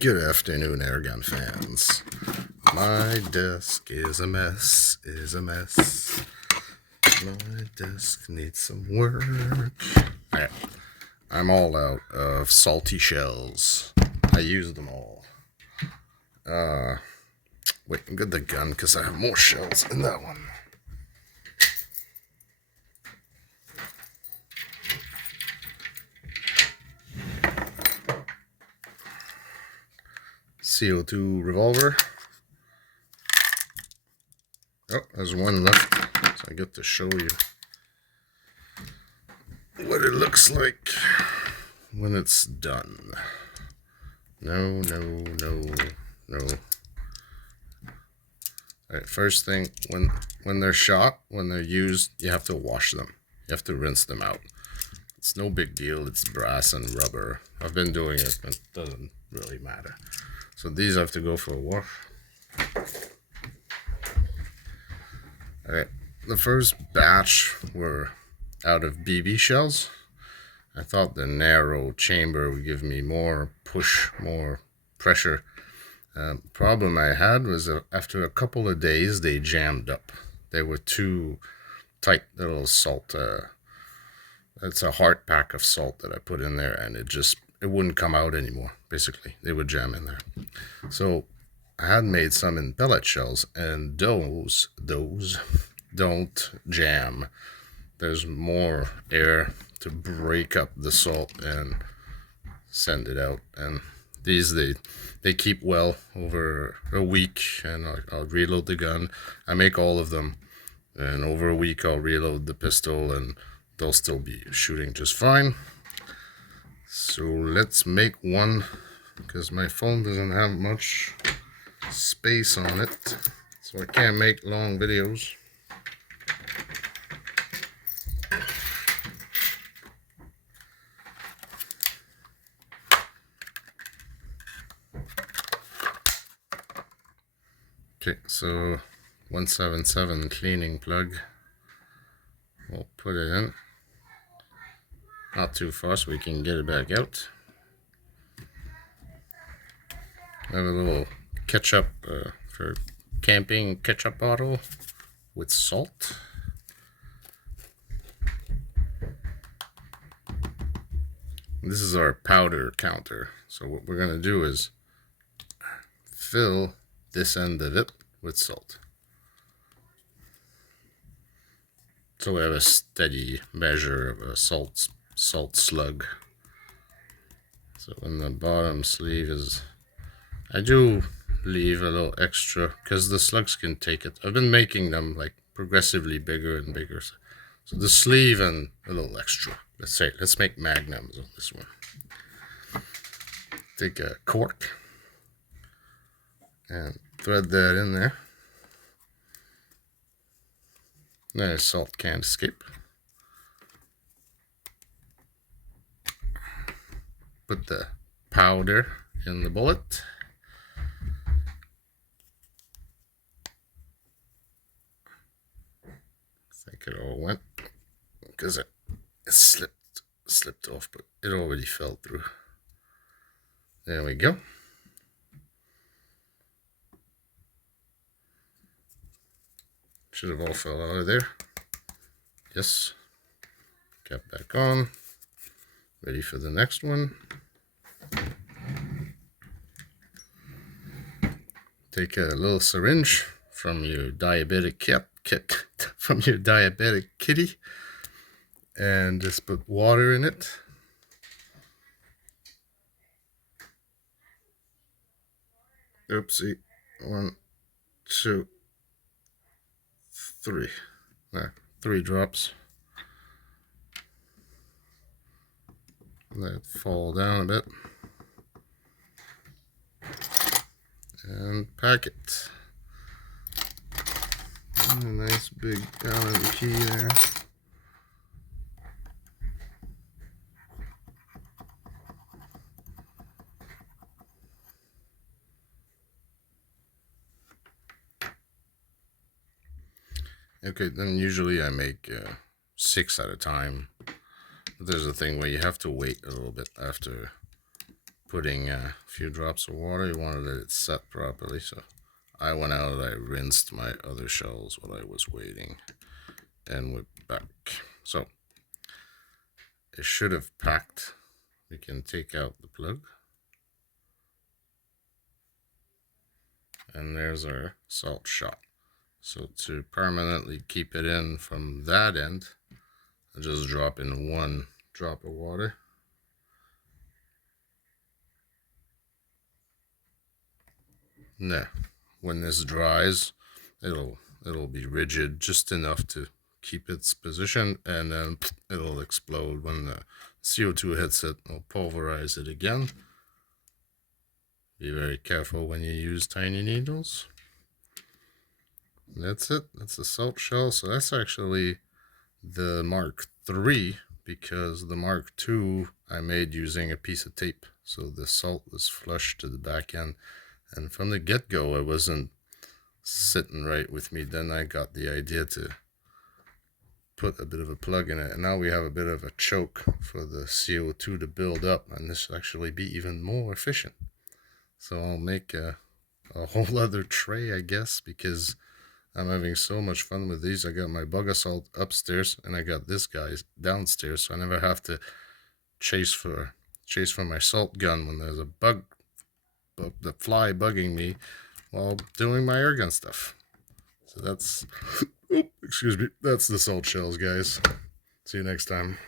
Good afternoon, airgun fans. My desk is a mess, My desk needs some work. Alright, I'm all out of salty shells. I used them all. Wait, I'm good the gun because I have more shells in that one. CO2 revolver. Oh, there's one left, so I get to show you what it looks like when it's done. No. Alright, first thing, when they're shot, when they're used, you have to wash them. You have to rinse them out. It's no big deal. It's brass and rubber. I've been doing it, but it doesn't really matter. So these have to go for a wash. Alright, the first batch were out of BB shells. I thought the narrow chamber would give me more push, more pressure. Problem I had was after a couple of days, they jammed up. They were too tight little salt. It's a heart pack of salt that I put in there, and it wouldn't come out anymore. Basically, they would jam in there. So I had made some in pellet shells, and those don't jam. There's more air to break up the salt and send it out. And these they keep well over a week, and I'll reload the gun. I make all of them, and over a week I'll reload the pistol, and they'll still be shooting just fine. So let's make one, because my phone doesn't have much space on it, so I can't make long videos. Okay, so 177 cleaning plug. We'll put it in. Not too far so we can get it back out. I have a little ketchup for camping ketchup bottle with salt. This is our powder counter. So what we're going to do is fill this end of it with salt. So we have a steady measure of a salt slug. So in the bottom sleeve is, I do leave a little extra because the slugs can take it. I've been making them like progressively bigger and bigger. So the sleeve and a little extra. Let's make magnums on this one. Take a cork and thread that in there. Now salt can't escape. Put the powder in the bullet. I think it all went because it slipped off, but it already fell through. There we go. Should have all fell out of there. Yes. Cap back on. Ready for the next one. Take a little syringe from your diabetic from your diabetic kitty, and just put water in it. Oopsie. 1, 2, 3. There, 3 drops. Let it fall down a bit. And pack it. A nice big gallon key there. Okay, then usually I make 6 at a time. But there's a thing where you have to wait a little bit after putting a few drops of water. You want to let it set properly. So I went out, I rinsed my other shells while I was waiting, and went back. So it should have packed. We can take out the plug. And there's our salt shot. So to permanently keep it in from that end, I just drop in 1 drop of water. Now, when this dries, it'll be rigid just enough to keep its position, and then it'll explode when the CO2 hits it. It'll pulverize it again. Be very careful when you use tiny needles. That's it. That's the salt shell. So that's actually the Mark III, because the Mark II I made using a piece of tape. So the salt was flush to the back end. And from the get-go, it wasn't sitting right with me. Then I got the idea to put a bit of a plug in it. And now we have a bit of a choke for the CO2 to build up. And this will actually be even more efficient. So I'll make a whole other tray, I guess, because I'm having so much fun with these. I got my bug assault upstairs, and I got this guy downstairs, so I never have to chase for my salt gun when there's a the fly bugging me while doing my air gun stuff. So that's, excuse me, that's the salt shells, guys. See you next time.